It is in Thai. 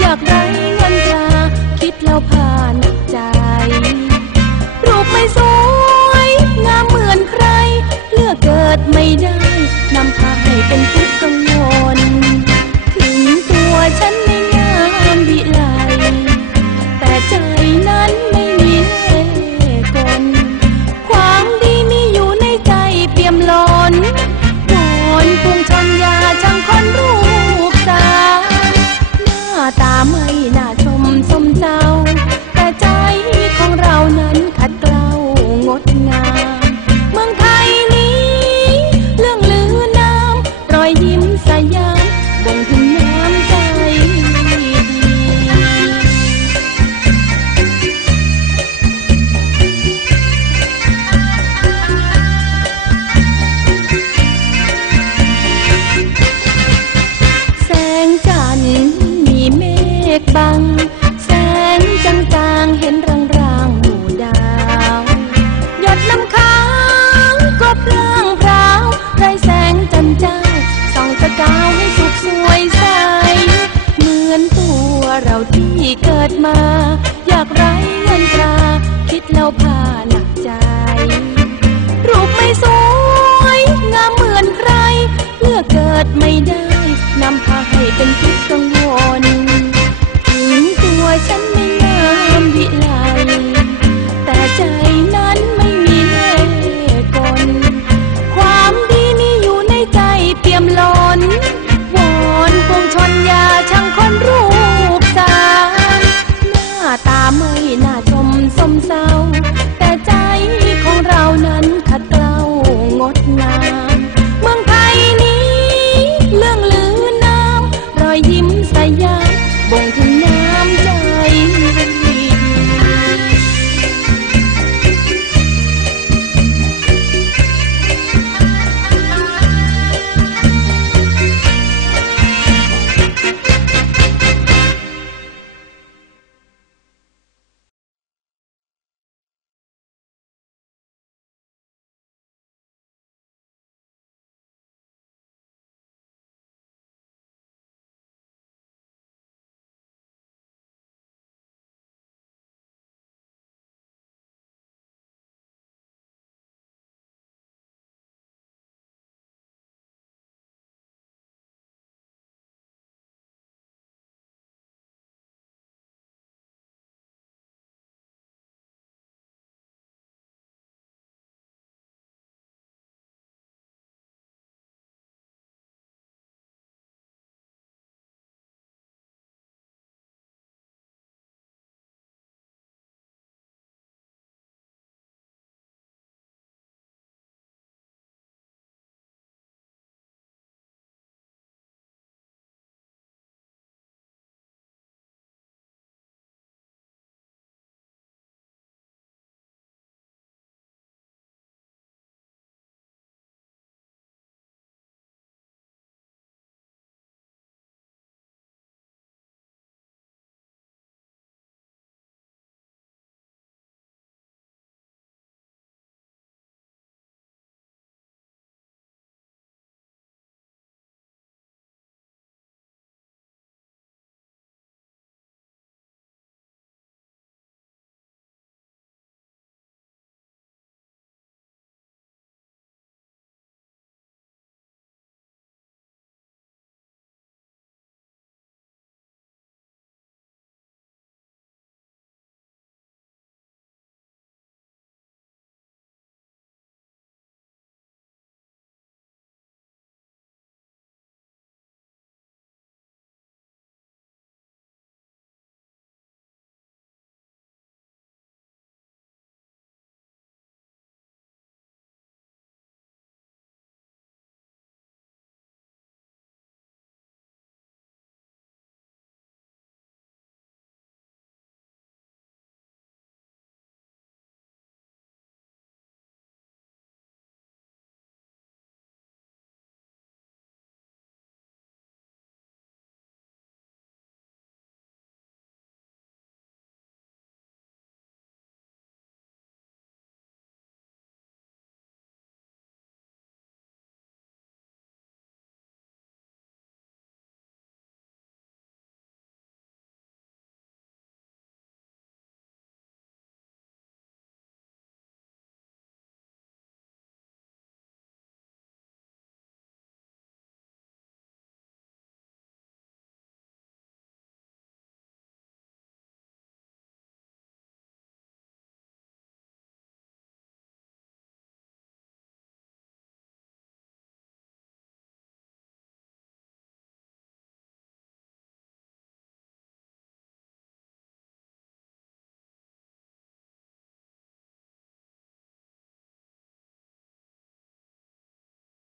อยากได้เงินตราคิดแล้วผ่านใจ รูปไม่สวย งามเหมือนใคร เลือกเกิดไม่ได้ งาม เมืองไทยนี้ เรื่องลือนำรอยยิ้มสยามบ่ถึงน้ำใจแสงจันทร์มีเมฆบัง กิดมา pensado.